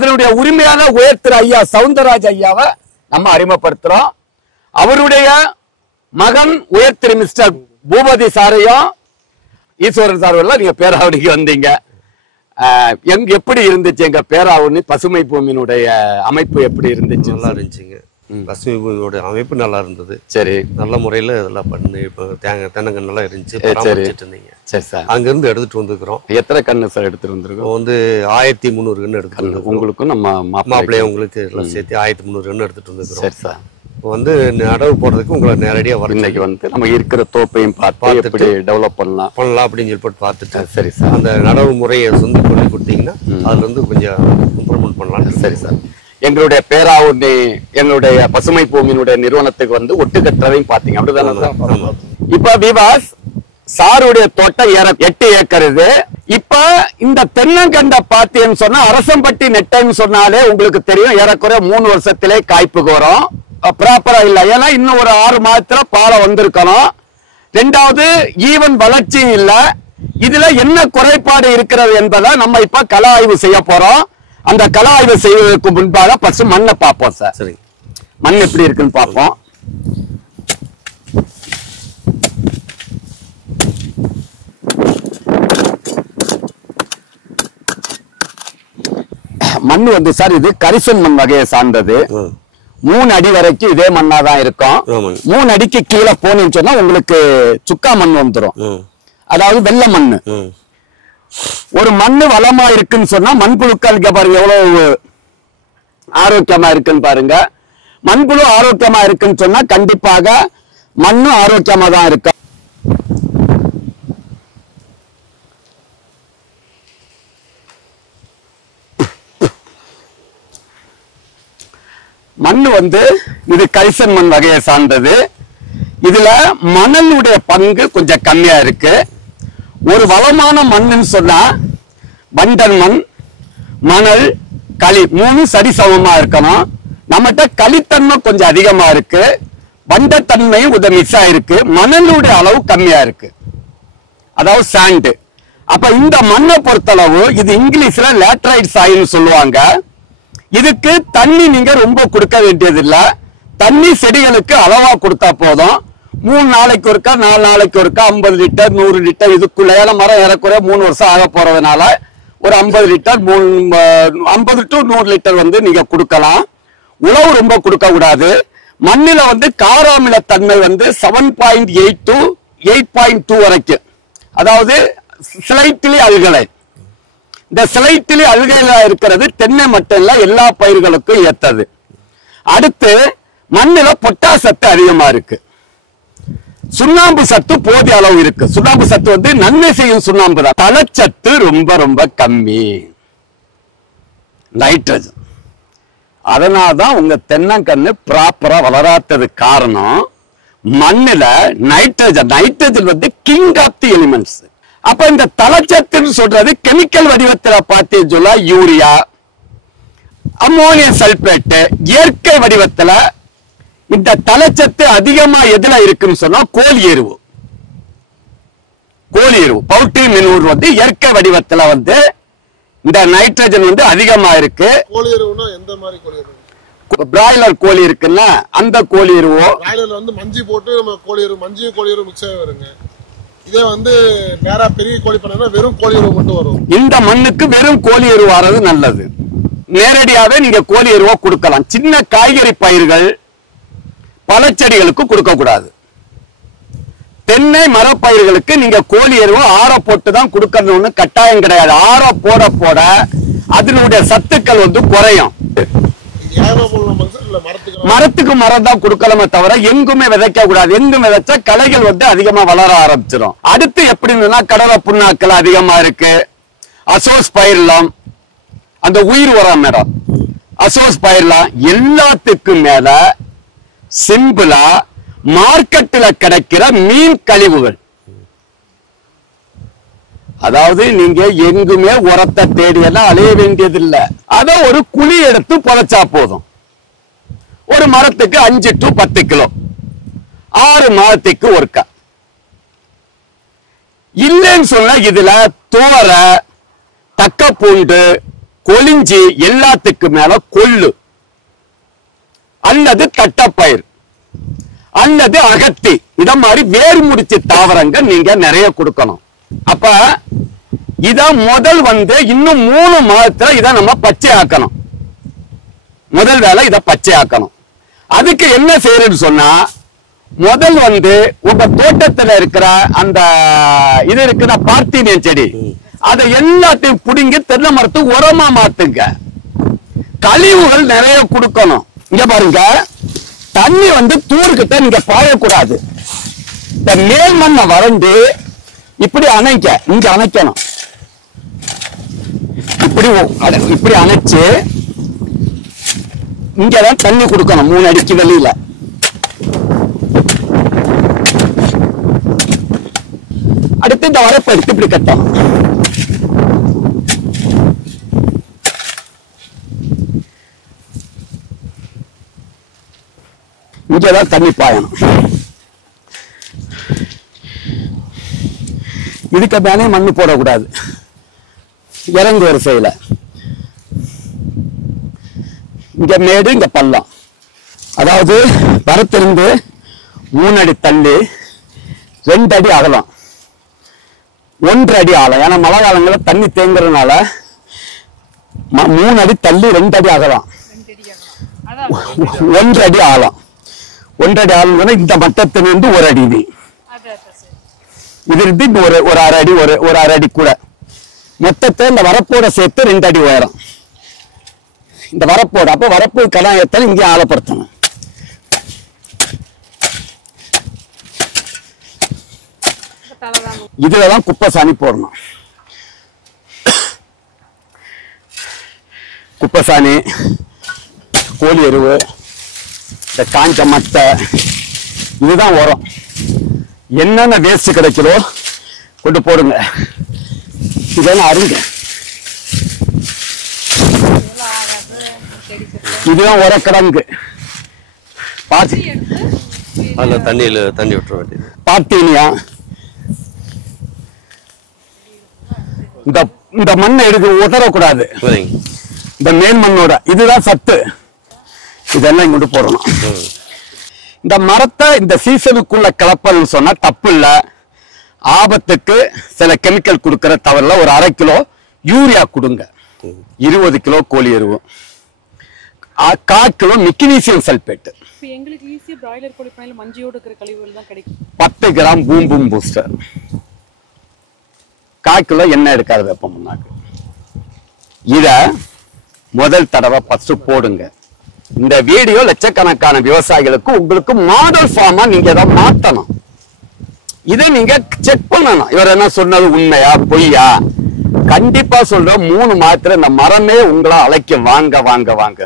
அதனுடைய உரிமையாளர் உயர்த்திரு ஐயா சவுந்தரராஜ் ஐயாவை நம்ம அறிமுகப்படுத்துறோம். அவருடைய மகன் உயர்த்திரு மிஸ்டர் பூபதி சாரையும் ஈஸ்வரன் சார் நீங்க பேராவணிக்கு வந்தீங்க. எப்படி இருந்துச்சு எங்க பேராவணி பசுமை பூமியினுடைய அமைப்பு எப்படி இருந்துச்சு? நல்லா இருந்துச்சுங்க. பசுமை பூமியோட அமைப்பு நல்லா இருந்தது. சரி, நல்ல முறையில் இதெல்லாம் பண்ணி இப்போ தென்னங்கன்னெல்லாம் இருந்துச்சு, பராமரிச்சுட்டு இருந்தீங்க. சரி சார். அங்கேருந்து எடுத்துட்டு வந்துக்கிறோம். எத்தனை கண்ணு சார் எடுத்துட்டு வந்துருக்கோம்? வந்து 1300 கன்று எடுத்துட்டு உங்களுக்கும் நம்ம மாப்பிள்ளைய உங்களுக்கு எல்லாம் சேர்த்து 1300 கன்று எடுத்துட்டு வந்துக்கிறோம். சரி சார். வந்து நடவு போடுறதுக்கு உங்களை நேரடியாக வர இன்னைக்கு வந்து நம்ம இருக்கிற தோப்பையும் பார்த்து எப்படி டெவலப் பண்ணலாம் அப்படின்னு சொல்லி போட்டு பார்த்துட்டு சரி சார் அந்த நடவு முறையை சொல்லி கொடுத்தீங்கன்னா அதுல இருந்து கொஞ்சம் இம்ப்ரூவ்மெண்ட் பண்ணலாம். சரி சார். எங்களுடைய பேராவணி எங்களுடைய பசுமை பூமியினுடைய நிறுவனத்துக்கு வந்து ஒட்டு கட்டுறதையும் பாத்தீங்க அப்படிதானே? இப்ப விவாஸ் சாருடைய தோட்டம் 8 ஏக்கர் இது. இப்ப இந்த தென்னங்கண்ட பாத்தீங்கன்னு சொன்னா அரசம்பட்டி நெட்டைன்னு சொன்னாலே உங்களுக்கு தெரியும், ஏறக்குறைய 3 வருஷத்திலே காய்ப்புக்கு வரும். ப்ராப்பரா இல்ல, ஏன்னா இன்னும் ஒரு 6 மாதத்துல பாலை வந்திருக்கணும். ரெண்டாவது ஈவன் வளர்ச்சியும் இல்ல. இதுல என்ன குறைபாடு இருக்கிறது என்பதை நம்ம இப்ப கள ஆய்வு செய்ய போறோம். அந்த கள ஆய்வு செய்வதற்கு முன்பாக ஃபர்ஸ்ட் மண்ணை பார்ப்போம் சார். சரி, மண் எப்படி இருக்குன்னு பார்ப்போம். மண் வந்து சார் இது கரிசல் மண் வகையை சார்ந்தது. 3 அடி வரைக்கும் இதே மண்ணாதான் இருக்கும். 3 அடிக்கு கீழே போனீங்கன்னு சொன்னா உங்களுக்கு சுக்கா மண் வந்துடும், அதாவது வெள்ளை மண்ணு. ஒரு மண்ணு வளமா இருக்குன்னு சொன்னா மண்புழுக்கள் பாருங்க எவ்வளவு ஆரோக்கியமா இருக்குன்னு பாருங்க. மண்புழு ஆரோக்கியமா இருக்குன்னு சொன்னா கண்டிப்பாக மண்ணும் ஆரோக்கியமா தான் இருக்கும். மண் வந்து இது கரிசன் மண் வகையை சார்ந்தது. இதுல மணலுடைய பங்கு கொஞ்சம் கம்மியா இருக்கு. ஒரு வளமான மண்ணுன்னு சொன்னா வண்டல் மண், மணல், களி 3 சரிசமமா இருக்கணும். நம்மகிட்ட களித்தன்மை கொஞ்சம் அதிகமா இருக்கு, வண்டத்தன்மையும் கொஞ்சம் மிஸ் ஆயிருக்கு, மணலுடைய அளவு கம்மியா இருக்கு, அதாவது சாண்டு. அப்ப இந்த மண்ணை பொறுத்தளவு இது இங்கிலீஷ்ல லேட்டரைட் சாயில்னு சொல்லுவாங்க. இதுக்கு தண்ணி நீங்க ரொம்ப கொடுக்க வேண்டியது இல்ல. தண்ணி செடிகளுக்கு அளவா கொடுத்தா போதும். 3 நாளைக்கு ஒருக்கா 4 நாளைக்கு ஒருக்கா 50 லிட்டர் 100 லிட்டர் இதுக்குள்ள. ஏன்னா மரம் ஏறக்குறைய 3 வருஷம் ஆக போறதுனால ஒரு 50 லிட்டர் 50 to 100 லிட்டர் வந்து நீங்க கொடுக்கலாம். உழவு ரொம்ப கொடுக்க கூடாது. மண்ணில வந்து காராமில தன்மை வந்து 7.8 to 8.2 வரைக்கும், அதாவது ஸ்லைட்லி அல்கலை. இந்த ஸ்லைட்லி அல்கைலா இருக்கிறது தென்னை மட்டும் இல்ல எல்லா பயிர்களுக்கும் ஏத்தது. அடுத்து மண்ணில பொட்டாஸ் சத்து அதிகமா இருக்கு, சுண்ணாம்பு சத்து போதிய அளவு இருக்கு. சுண்ணாம்பு சத்து வந்து நன்மை செய்யும் சுண்ணாம்பு தான். தலச்சத்து ரொம்ப ரொம்ப கம்மி, நைட்ரஜன். அதனாலதான் உங்க தென்னங்கன்னு ப்ராப்பரா வளராதது காரணம் மண்ணில நைட்ரஜன் வந்து கிங் ஆஃப் தி எலிமெண்ட்ஸ். அப்ப இந்த தலச்சத்துன்னு சொல்றது கெமிக்கல் வடிவத்தில் பார்த்தீங்கன்னு சொல்ல யூரியா, அம்மோனியம் சல்பேட். இயற்கை வடிவத்துல இந்த தலச்சத்து அதிகமா எதுல இருக்குன்னு சொன்னா கோழி எருவு. பவுல்ட்ரி மெனூர் வந்து இயற்கை வடிவத்துல வந்து இந்த நைட்ரஜன் வந்து அதிகமா இருக்கு. கோழி எருவுனா எந்த மாதிரி கோழி எருவு? பிராய்லர் கோழி இருக்குன்னா அந்த கோழி எருவோ. பிராய்லர்ல வந்து மஞ்சி போட்டு நம்ம கோழி எருவு, மஞ்சியும் கோழி எருவு மிக்ஸ் ஆகி வருங்க. இதே வந்து வேற பெரிய கோழி பண்ணா வெறும் கோழி எருவு மட்டும் வரும். இந்த மண்ணுக்கு வெறும் கோழி எருவு வர்றது நல்லது. நேரடியாவே நீங்க கோழி எருவோ கொடுக்கலாம். சின்ன காய்கறி பயிர்கள் பழச்செடிகளுக்கு கொடுக்க கூடாது. தென்னை மரப்பயிர்களுக்கு நீங்க கோழி எருவு ஆற போட்டு தான் கொடுக்கணும்னு கட்டாயம் கிடையாது. ஆற போட போட அதனுடைய சத்துக்கள் வந்து குறையும். மரத்துக்கு மரம் தான் கொடுக்கலாமே தவிர எங்குமே விதைக்க கூடாது. எங்கும் விதைச்சா களைகள் வந்து அதிகமா வளர ஆரம்பிச்சிடும். அடுத்து எப்படின்னா கடலை புண்ணாக்கள் அதிகமா இருக்கு, அசோஸ் பயிரலாம், அந்த உயிர் உரம் மேடம் அசோஸ் பயிரலாம். எல்லாத்துக்கும் மேல சிம்பிளா மார்க்கெட்டில் கிடைக்கிற மீன் கழிவுகள். அதாவது நீங்க எங்குமே உரத்தை தேடியெல்லாம் அலைய வேண்டியதில்லை. அதை ஒரு குழி எடுத்து புதைச்சா போதும். ஒரு மரத்துக்கு 5 to 10 கிலோ 6 மாதத்துக்கு ஒருக்கா. இல்லைன்னு சொன்ன இதுல தோரை, தக்க பூண்டு, கொளிஞ்சி எல்லாத்துக்கு மேல கொள்ளு அல்லது தட்டப்பயிர் அல்லது அகத்தி இத மாதிரி வேர் முடிச்சு தாவரங்கள் நீங்க நிறைய கொடுக்கணும். அப்ப இத முதல் இன்னும் 3 மாதத்துல இத நம்ம பச்சையாக்கணும். முதல் வேலை இத பச்சையாக்கணும். அதுக்கு என்ன செய்யறதுன்னு சொன்னா, முதல் உங்க தோட்டத்துல இருக்கிற அந்த இது இருக்கிற பார்த்தீனியன் செடி அதை எல்லாத்தையும் புடிங்கி தென்னை மரத்துக்கு உரமா மாத்துங்க. கழிவுகள் நிறைய கொடுக்கணும். இங்க பாருங்க, தண்ணி தூர்கிட்ட நீங்க பாயக்கூடாது. இந்த மேல் மண்ணை வறண்டு இப்படி இங்க அணைக்கணும். இப்படி அணைச்சு இங்கதான் தண்ணி கொடுக்கணும் 3 அடிக்கு வெளியில. அடுத்து இந்த வரப்பு எடுத்து இப்படி கட்டணும். இங்கதான் தண்ணி பாயணும். இதுக்கு மேலே மண்ணு போடக்கூடாது. இறங்கு வரிசையில இங்க மேடு இங்க பள்ளம். அதாவது வரத்திலிருந்து 3 அடி தள்ளி 2 அடி அகலம், 1 அடி ஆழம். ஏன்னா மழை காலங்களில் தண்ணி தேங்குறதுனால 3 அடி தள்ளி 2 அடி அகலம், 1 அடி ஆழம். 1 அடி ஆழம் இந்த மட்டத்திலிருந்து 1 அடி இது இருந்து ஒரு அரை அடி, ஒரு அரை அடி கூட. மொத்தத்தை இந்த வரப்போட சேர்த்து 2 அடி உயரம். இந்த வரப்போட அப்ப வரப்பு கடாயத்தால் இங்கே ஆழப்படுத்தணும். இதுலதான் குப்பை சாணி போடணும். குப்பை சாணி, கோழி எருவு, இந்த காஞ்ச மட்டை, இதுதான் உரம். என்னென்ன வேஸ்ட் கிடைக்கிறோ கொண்டு போடுங்க. இதெல்லாம் அருங்க. இதுதான் உரக்கிடங்கு. தண்ணி விட்டுற வேண்டியது. பார்த்தீனியா இந்த மண்ணை உதறக்கூடாது. இந்த மேல் மண்ணோட இதுதான் சத்து. இதெல்லாம் கொண்டு போடணும். இந்த மரத்தை இந்த சீசனுக்குள்ள கலப்பதுன்னு சொன்னா தப்பு இல்ல. ஆபத்துக்கு சில கெமிக்கல் கொடுக்கிற தவறுல ஒரு 1/2 கிலோ யூரியா கொடுங்க. 20 கிலோ கோழி எருவு, 1/4 கிலோ மெக்னீசியம் சல்பேட். எங்களுக்கு ஈஸியா பிராய்லர் கோழி பண்ணையில மஞ்சியோட இருக்கிற கழிவுகள் தான் கிடைக்கும். 10 கிராம் பூம் பூஸ்டர், 1/4 கிலோ எண்ணெய் எடுக்காத வெப்பம் முன்னாக்கு. இத முதல் தடவை ஃபர்ஸ்ட் போடுங்க. இந்த வீடியோ லட்சக்கணக்கான விவசாயிகளுக்கு உங்களுக்கு மாடல் ஃபார்மா நீங்க இதை மாத்தணும். இதை நீங்க செக் பண்ணணும். இவர் என்ன சொன்னது உண்மையா பொய்யா? கண்டிப்பா சொல்ற 3 மாதத்துல இந்த மரமே உங்களை அழைக்க வாங்க வாங்க வாங்க.